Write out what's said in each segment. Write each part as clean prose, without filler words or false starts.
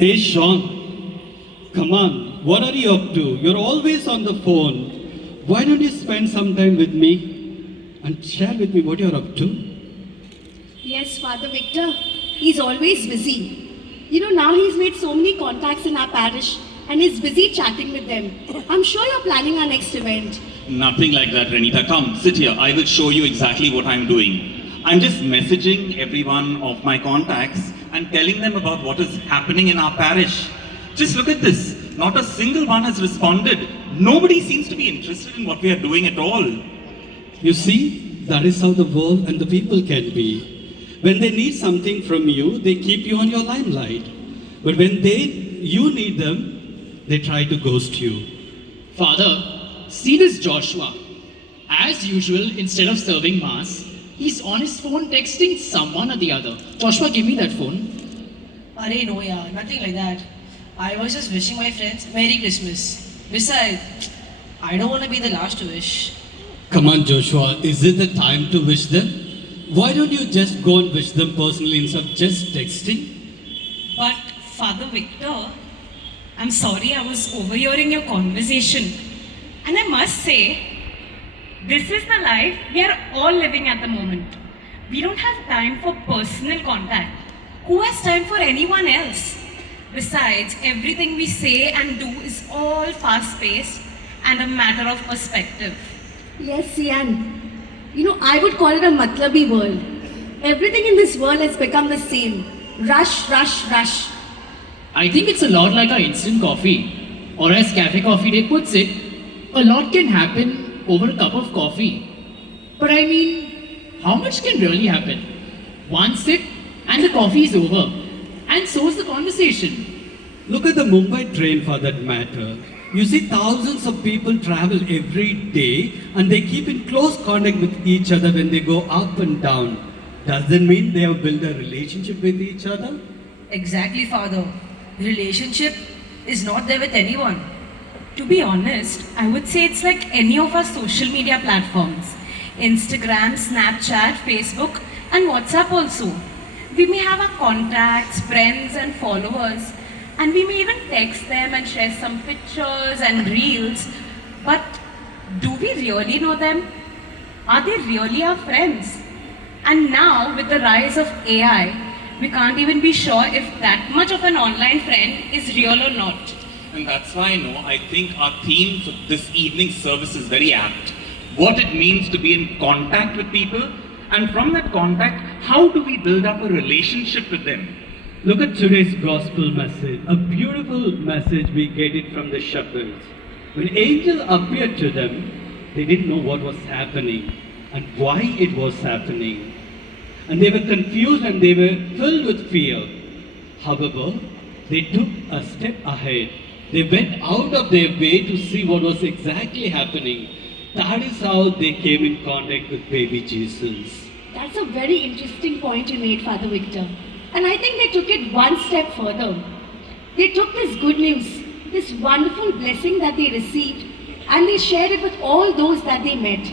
Hey Sean, come on, what are you up to? You're always on the phone. Why don't you spend some time with me and share with me what you're up to? Yes, Father Victor. He's always busy. Now he's made so many contacts in our parish and he's busy chatting with them. I'm sure you're planning our next event. Nothing like that, Renita. Come, sit here. I will show you exactly what I'm doing. I'm just messaging every one of my contacts and telling them about what is happening in our parish. Just look at this. Not a single one has responded. Nobody seems to be interested in what we are doing at all. You see, that is how the world and the people can be. When they need something from you, they keep you on your limelight. But when you need them, they try to ghost you. Father, see this Joshua. As usual, instead of serving Mass, he's on his phone texting someone or the other. Joshua, give me that phone. Arey no, yeah, nothing like that. I was just wishing my friends Merry Christmas. Besides, I don't want to be the last to wish. Come on, Joshua, is it the time to wish them? Why don't you just go and wish them personally instead of just texting? But Father Victor, I'm sorry I was overhearing your conversation. And I must say, this is the life we are all living at the moment. We don't have time for personal contact. Who has time for anyone else? Besides, everything we say and do is all fast-paced and a matter of perspective. Yes, Sian. I would call it a matlabi world. Everything in this world has become the same. Rush, rush, rush. I think it's a lot like our instant coffee. Or as Cafe Coffee Day puts it, a lot can happen over a cup of coffee. But I mean, how much can really happen? One sip and the coffee is over. And so is the conversation. Look at the Mumbai train for that matter. You see thousands of people travel every day and they keep in close contact with each other when they go up and down. Does that mean they have built a relationship with each other? Exactly, Father. Relationship is not there with anyone. To be honest, I would say it's like any of our social media platforms. Instagram, Snapchat, Facebook, and WhatsApp also. We may have our contacts, friends, and followers, and we may even text them and share some pictures and reels. But do we really know them? Are they really our friends? And now, with the rise of AI, we can't even be sure if that much of an online friend is real or not. And that's why I think our theme for this evening's service is very apt. What it means to be in contact with people, and from that contact, how do we build up a relationship with them? Look at today's gospel message, a beautiful message. We get it from the shepherds. When angel appeared to them, they didn't know what was happening and why it was happening. And they were confused and they were filled with fear. However, they took a step ahead. They went out of their way to see what was exactly happening. That is how they came in contact with baby Jesus. That's a very interesting point you made, Father Victor. And I think they took it one step further. They took this good news, this wonderful blessing that they received, and they shared it with all those that they met.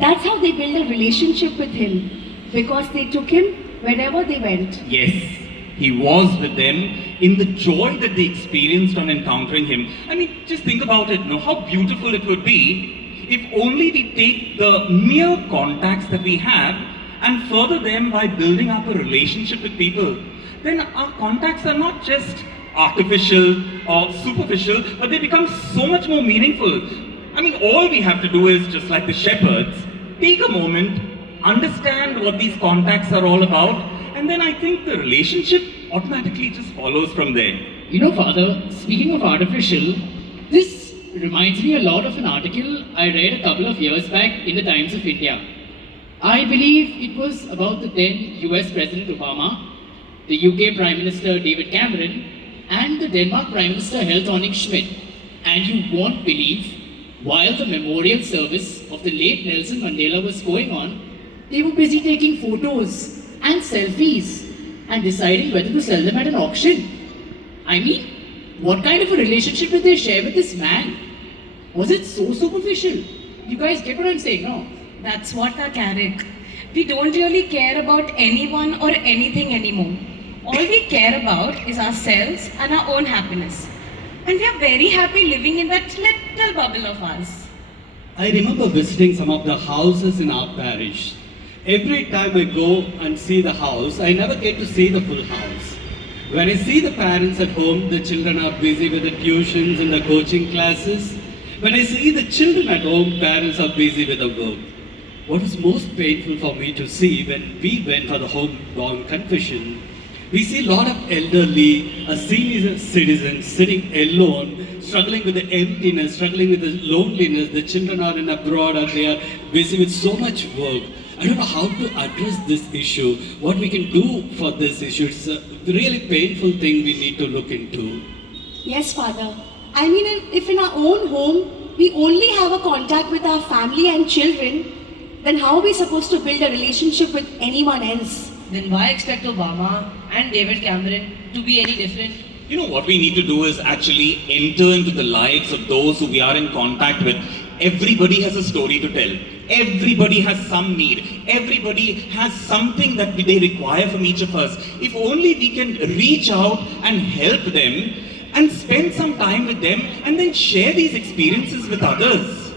That's how they built a relationship with him, because they took him wherever they went. Yes, he was with them in the joy that they experienced on encountering him. I mean, just think about it, how beautiful it would be if only we take the mere contacts that we have and further them by building up a relationship with people. Then our contacts are not just artificial or superficial, but they become so much more meaningful. I mean, all we have to do is, just like the shepherds, take a moment, understand what these contacts are all about, and then I think the relationship automatically just follows from there. Father, speaking of artificial, this reminds me a lot of an article I read a couple of years back in the Times of India. I believe it was about the then US President Obama, the UK Prime Minister David Cameron, and the Denmark Prime Minister Helle Thorning-Schmidt. And you won't believe, while the memorial service of the late Nelson Mandela was going on, they were busy taking photos and selfies and deciding whether to sell them at an auction. I mean, what kind of a relationship did they share with this man? Was it so superficial? You guys get what I'm saying, no? That's what our Carrick. We don't really care about anyone or anything anymore. All we care about is ourselves and our own happiness. And we are very happy living in that little bubble of ours. I remember visiting some of the houses in our parish. Every time I go and see the house, I never get to see the full house. When I see the parents at home, the children are busy with the tuitions and the coaching classes. When I see the children at home, parents are busy with the work. What was most painful for me to see when we went for the homebound confession, we see a lot of elderly, senior citizens sitting alone, struggling with the emptiness, struggling with the loneliness. The children are in abroad and they are busy with so much work. I don't know how to address this issue, what we can do for this issue. It's a really painful thing we need to look into. Yes, Father. I mean, if in our own home we only have a contact with our family and children, then how are we supposed to build a relationship with anyone else? Then why expect Obama and David Cameron to be any different? You know, what we need to do is actually enter into the lives of those who we are in contact with. Everybody has a story to tell. Everybody has some need. Everybody has something that they require from each of us. If only we can reach out and help them and spend some time with them and then share these experiences with others.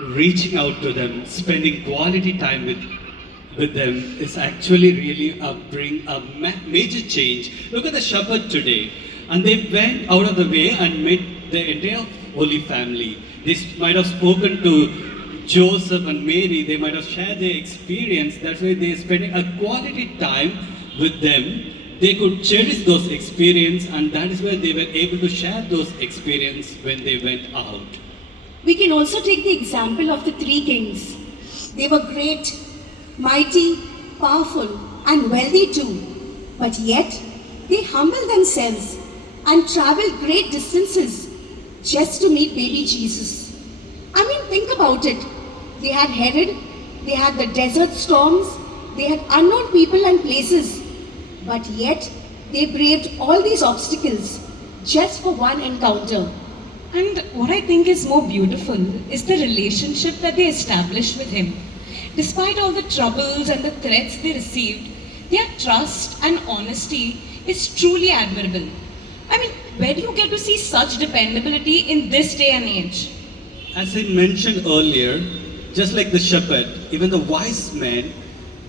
Reaching out to them, spending quality time with them is actually really bring a major change. Look at the shepherd today, and they went out of the way and met the entire Holy Family. They might have spoken to Joseph and Mary. They might have shared their experience. That's why they're spending a quality time with them. They could cherish those experiences, and that is why they were able to share those experiences when they went out. We can also take the example of the three kings. They were great, mighty, powerful, and wealthy too. But yet, they humbled themselves and traveled great distances just to meet baby Jesus. I mean, think about it. They had Herod, they had the desert storms, they had unknown people and places. But yet, they braved all these obstacles just for one encounter. And what I think is more beautiful is the relationship that they established with him. Despite all the troubles and the threats they received, their trust and honesty is truly admirable. I mean, where do you get to see such dependability in this day and age? As I mentioned earlier, just like the shepherd, even the wise men,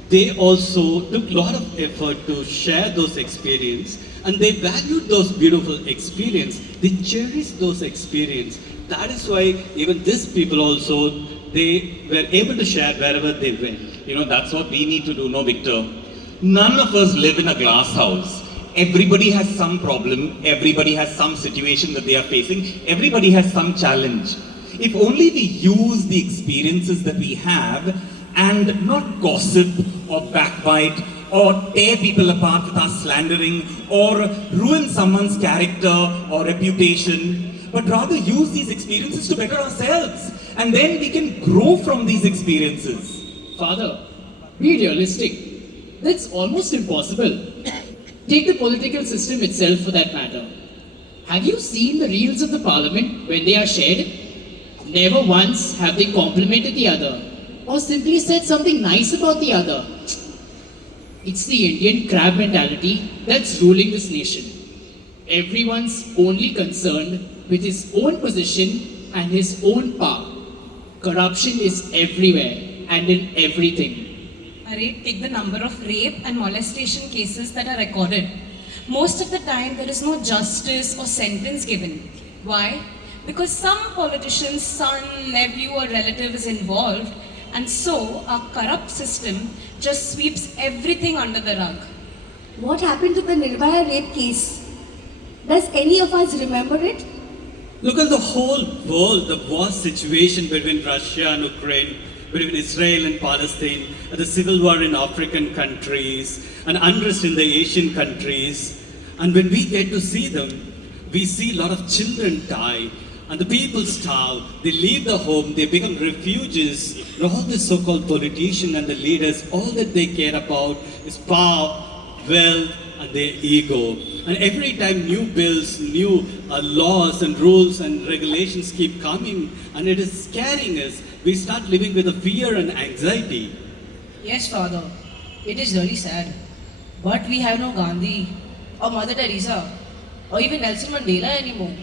they also took a lot of effort to share those experiences, and they valued those beautiful experiences. They cherished those experiences. That is why even these people also, they were able to share wherever they went. You know, that's what we need to do, no, Victor? None of us live in a glass house. Everybody has some problem. Everybody has some situation that they are facing. Everybody has some challenge. If only we use the experiences that we have and not gossip or backbite or tear people apart with our slandering or ruin someone's character or reputation, but rather use these experiences to better ourselves, and then we can grow from these experiences. Father, be realistic. That's almost impossible. Take the political system itself for that matter. Have you seen the reels of the parliament when they are shared? Never once have they complimented the other or simply said something nice about the other. It's the Indian crab mentality that's ruling this nation. Everyone's only concerned with his own position and his own power. Corruption is everywhere and in everything. Take the number of rape and molestation cases that are recorded. Most of the time, there is no justice or sentence given. Why? Because some politician's son, nephew, or relative is involved, and so our corrupt system just sweeps everything under the rug. What happened to the Nirbhaya rape case? Does any of us remember it? Look at the whole world, the war situation between Russia and Ukraine, between Israel and Palestine, the civil war in African countries, and unrest in the Asian countries. And when we get to see them, we see a lot of children die, and the people starve, they leave the home, they become refugees. And all the so-called politicians and the leaders, all that they care about is power, wealth, and their ego. And every time new bills, new laws and rules and regulations keep coming, and it is scaring us, we start living with a fear and anxiety. Yes, Father. It is really sad. But we have no Gandhi or Mother Teresa or even Nelson Mandela anymore.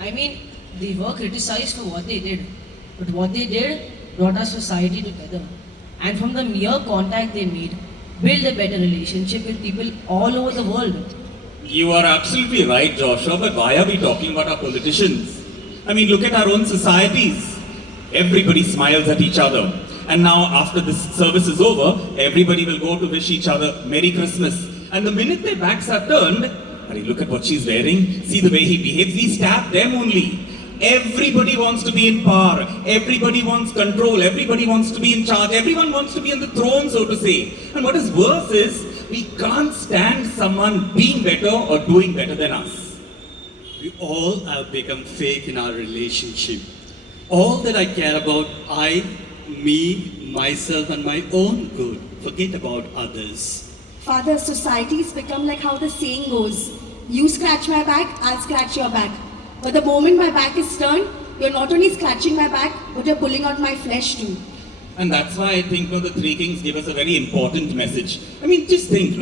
I mean, they were criticized for what they did, but what they did brought our society together. And from the mere contact they made, build a better relationship with people all over the world. You are absolutely right, Joshua, but why are we talking about our politicians? I mean, look at our own societies. Everybody smiles at each other. And now, after this service is over, everybody will go to wish each other Merry Christmas. And the minute their backs are turned, Hurry, look at what she's wearing. See the way he behaves. We stab them only. Everybody wants to be in power. Everybody wants control. Everybody wants to be in charge. Everyone wants to be on the throne, so to say. And what is worse is, we can't stand someone being better or doing better than us. We all have become fake in our relationship. All that I care about, I, me, myself, and my own good. Forget about others. Father, society's become like how the saying goes, you scratch my back, I'll scratch your back. But the moment my back is turned, you're not only scratching my back, but you're pulling out my flesh too. And that's why I think the Three Kings give us a very important message. I mean, just think,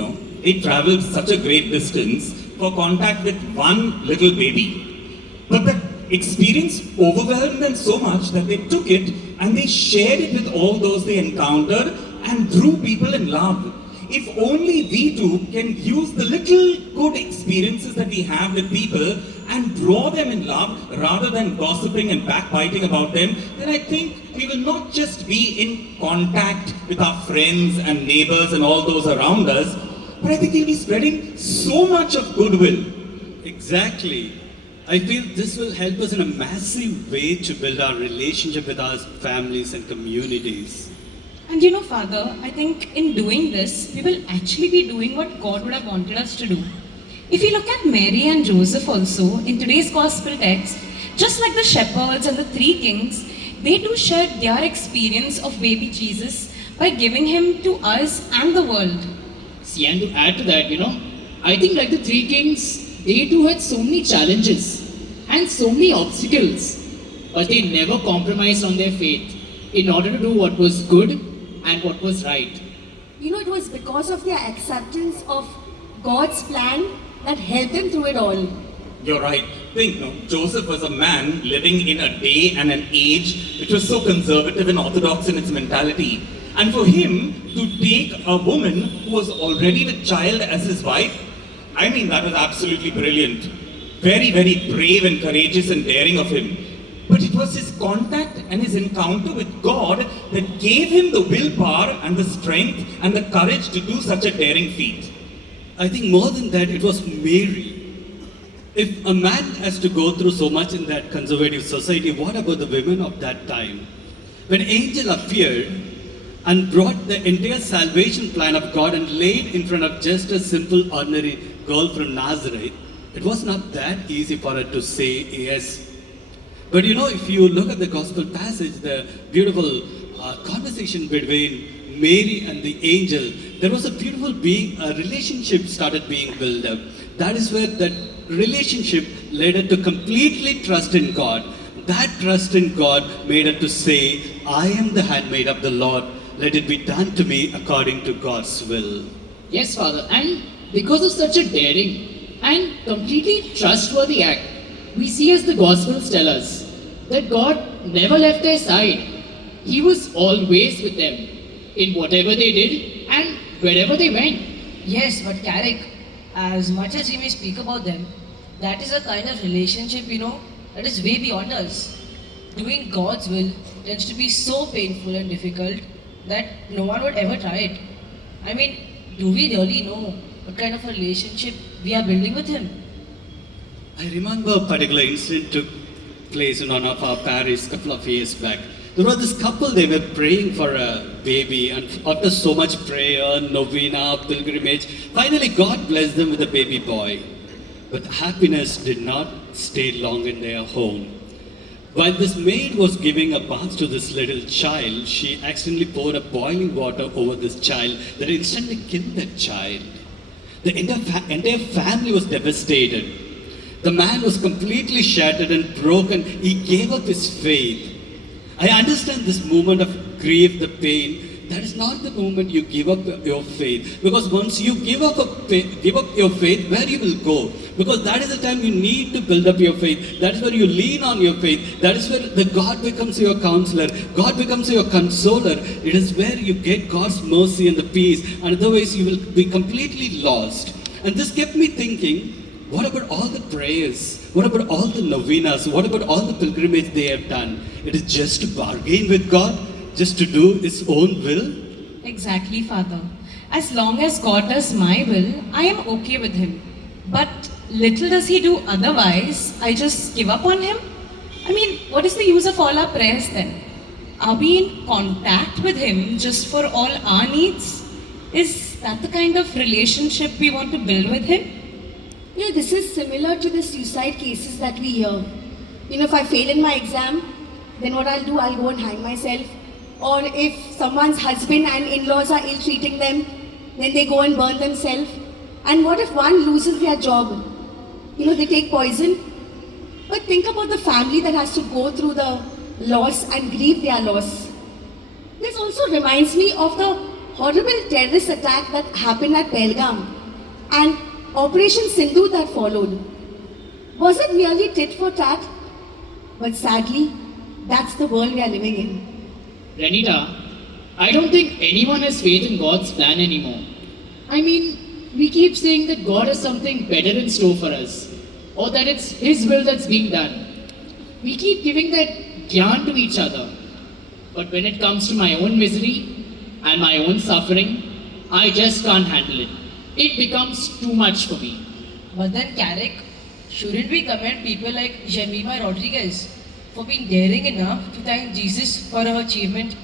they traveled such a great distance for contact with one little baby. But that experience overwhelmed them so much that they took it and they shared it with all those they encountered and drew people in love. If only we too can use the little good experiences that we have with people and draw them in love rather than gossiping and backbiting about them, then I think we will not just be in contact with our friends and neighbors and all those around us, but I think we'll be spreading so much of goodwill. Exactly. I feel this will help us in a massive way to build our relationship with our families and communities. And Father, I think in doing this, we will actually be doing what God would have wanted us to do. If you look at Mary and Joseph also, in today's gospel text, just like the shepherds and the three kings, they too shared their experience of baby Jesus by giving him to us and the world. See, and to add to that, I think like the three kings, they too had so many challenges and so many obstacles, but they never compromised on their faith in order to do what was good and what was right. It was because of their acceptance of God's plan that helped them through it all. You're right. Think, Joseph was a man living in a day and an age which was so conservative and orthodox in its mentality. And for him to take a woman who was already with child as his wife, I mean, that was absolutely brilliant. Very, very brave and courageous and daring of him. But it was his contact and his encounter with God that gave him the willpower and the strength and the courage to do such a daring feat. I think more than that, it was Mary. If a man has to go through so much in that conservative society, what about the women of that time? When angel appeared and brought the entire salvation plan of God and laid in front of just a simple ordinary girl from Nazareth, it was not that easy for her to say yes. But if you look at the gospel passage, the beautiful conversation between Mary and the angel, there was a beautiful relationship started being built up. That is where that relationship led her to completely trust in God. That trust in God made her to say, I am the handmaid of the Lord. Let it be done to me according to God's will. Yes, Father, and because of such a daring and completely trustworthy act, we see as the Gospels tell us that God never left their side. He was always with them in whatever they did and wherever they went. Yes, but Carrick, as much as we may speak about them, that is a kind of relationship, that is way beyond us. Doing God's will tends to be so painful and difficult that no one would ever try it. I mean, do we really know what kind of a relationship we are building with Him? I remember a particular incident took place in one of our parish a couple of years back. There was this couple, they were praying for a baby, and after so much prayer, novena, pilgrimage, finally God blessed them with a baby boy. But happiness did not stay long in their home. While this maid was giving a bath to this little child, she accidentally poured a boiling water over this child that instantly killed that child. The entire family was devastated. The man was completely shattered and broken. He gave up his faith. I understand this moment of grief, the pain, that is not the moment you give up your faith. Because once you give up your faith, where you will go? Because that is the time you need to build up your faith. That is where you lean on your faith. That is where the God becomes your counselor. God becomes your consoler. It is where you get God's mercy and the peace. And otherwise you will be completely lost. And this kept me thinking, what about all the prayers? What about all the novenas? What about all the pilgrimage they have done? It is just to bargain with God, just to do His own will? Exactly, Father. As long as God does my will, I am okay with Him. But little does He do otherwise, I just give up on Him? I mean, what is the use of all our prayers then? Are we in contact with Him just for all our needs? Is that the kind of relationship we want to build with Him? You know, this is similar to the suicide cases that we hear. You know, if I fail in my exam, then what I'll do, I'll go and hang myself. Or if someone's husband and in-laws are ill-treating them, then they go and burn themselves. And what if one loses their job? You know, they take poison. But think about the family that has to go through the loss and grieve their loss. This also reminds me of the horrible terrorist attack that happened at Belgaum and Operation Sindhu that followed. Was it really tit for tat? But sadly, that's the world we are living in. Renita, I don't think anyone has faith in God's plan anymore. I mean, we keep saying that God has something better in store for us, or that it's His will that's being done. We keep giving that gyan to each other. But when it comes to my own misery and my own suffering, I just can't handle it. It becomes too much for me. But then, Carrick, shouldn't we commend people like Jemima Rodriguez for being daring enough to thank Jesus for her achievement?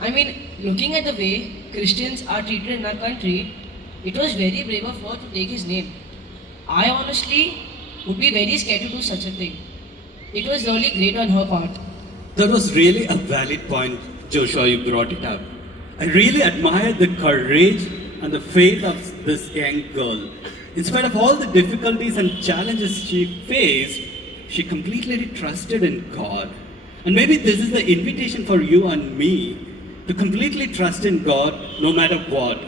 I mean, looking at the way Christians are treated in our country, it was very brave of her to take his name. I honestly would be very scared to do such a thing. It was really great on her part. That was really a valid point, Joshua, you brought it up. I really admire the courage and the faith of this young girl. In spite of all the difficulties and challenges she faced, she completely trusted in God. And maybe this is the invitation for you and me to completely trust in God no matter what.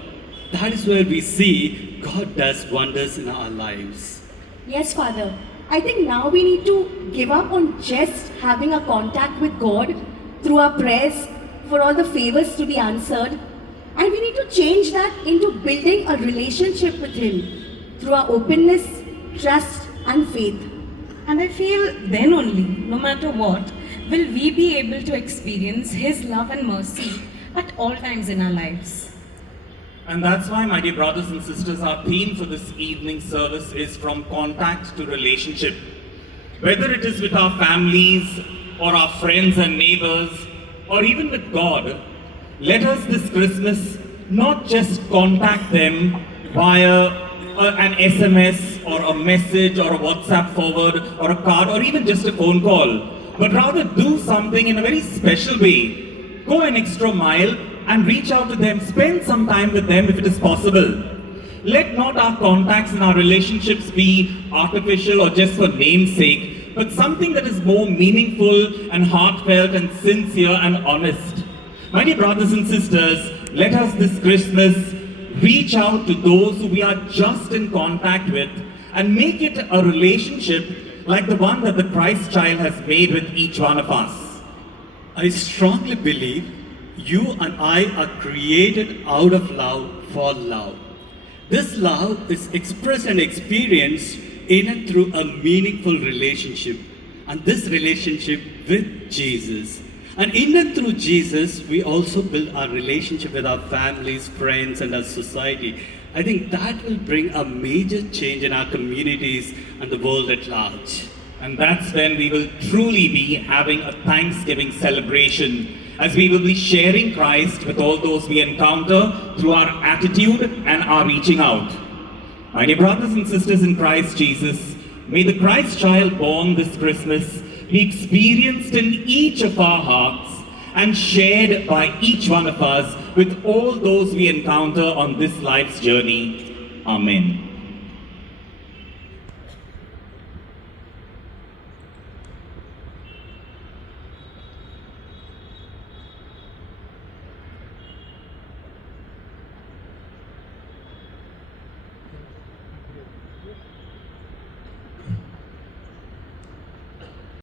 That is where we see God does wonders in our lives. Yes, Father. I think now we need to give up on just having a contact with God through our prayers for all the favors to be answered. And we need to change that into building a relationship with Him through our openness, trust, and faith. And I feel then only, no matter what, will we be able to experience His love and mercy at all times in our lives. And that's why, my dear brothers and sisters, our theme for this evening service is from contact to relationship. Whether it is with our families, or our friends and neighbors, or even with God, let us this Christmas not just contact them via an SMS or a message or a WhatsApp forward or a card or even just a phone call, but rather do something in a very special way. Go an extra mile and reach out to them, spend some time with them if it is possible. Let not our contacts and our relationships be artificial or just for namesake, but something that is more meaningful and heartfelt and sincere and honest. My dear brothers and sisters, let us this Christmas reach out to those who we are just in contact with and make it a relationship like the one that the Christ child has made with each one of us. I strongly believe you and I are created out of love for love. This love is expressed and experienced in and through a meaningful relationship, and this relationship with Jesus. And in and through Jesus, we also build our relationship with our families, friends, and our society. I think that will bring a major change in our communities and the world at large. And that's when we will truly be having a Thanksgiving celebration, as we will be sharing Christ with all those we encounter through our attitude and our reaching out. My dear brothers and sisters in Christ Jesus, may the Christ child born this Christmas be experienced in each of our hearts and shared by each one of us with all those we encounter on this life's journey. Amen.